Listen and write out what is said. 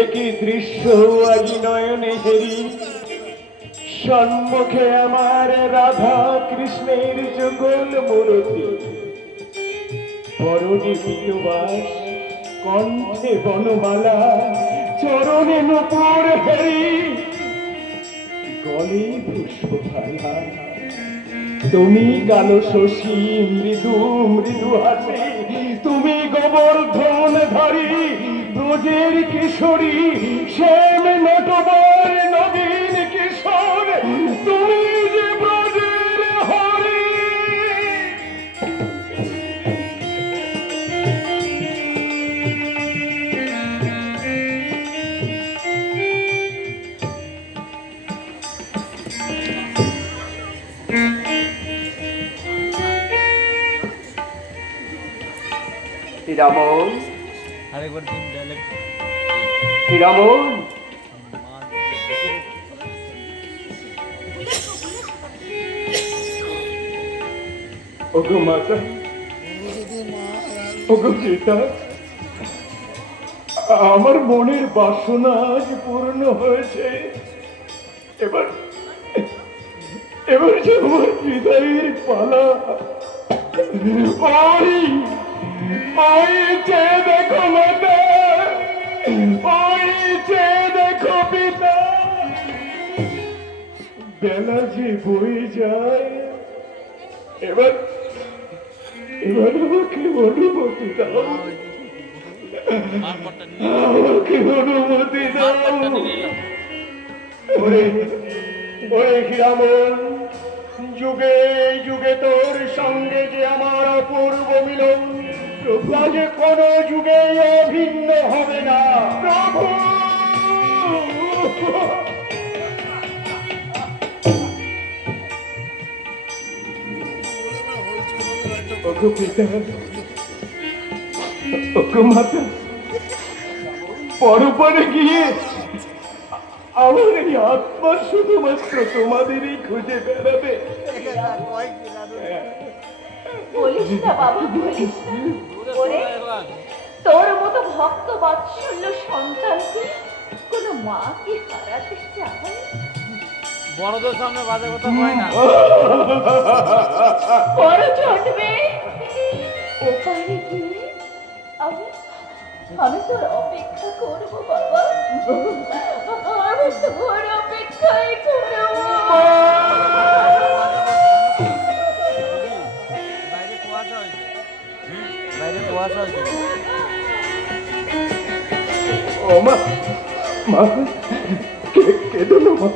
একই দৃশ্য আজি নয়নে হেরি, সম্মুখে আমার রাধা কৃষ্ণের যুগল মূরতি, পরনে বিলুবাস, কণ্ঠে বনমালা, চরণে নূপুর হেরি, গলে পুষ্পমালা। তুমি কালো শশী মৃদু মৃদু হাসি, তুমি গোবর্ধন ধারী ব্রজের কিশোরী, শ্যাম নটবর নবীন কিশোর, তুমি যে ব্রজের হরি। শ্রীরামন, শ্রীরামন, ওগো মাতা, ওগো পিতা, আমার মনের বাসনা আজ পূর্ণ হয়েছে। এবার এবার যে আমার বিদায়ের পালা। ওই ওই চেয়ে দেখো মাতা, ওই চেয়ে দেখো পিতা, বেলা যে বয়ে যায়। এবার এবার আমাকে অনুমতি দাও, আমাকে অনুমতি দাও। ওরে ওরে হিরামন, যুগে যুগে তোর সঙ্গে যে আমার অপূর্ব মিলন, যে কোন যুগে অভিন্ন হবে না প্রভু। ওগো পিতা, ওগো মাতা, পরপরে গিয়ে আমার এই আত্মা শুধুমাত্র তোমাদেরই খুঁজে বেড়াবে। বলিস না বাবা, বলিস না। ওরে, তোর মতো ভক্ত বাৎসল্য সন্তানকে কোন মা কি হারাতে চায়? বড়দের সামনে বাজে কথা হয় না। বড় জন্মে ওপারে গিয়ে আমি তোর অপেক্ষা করবো বাবা, আমি তোর অপেক্ষাই করবো। বাইরে কুয়াশা হয়েছে, বাইরে কুয়াশা হয়েছে। ও মা, মা, কেঁদো না মা।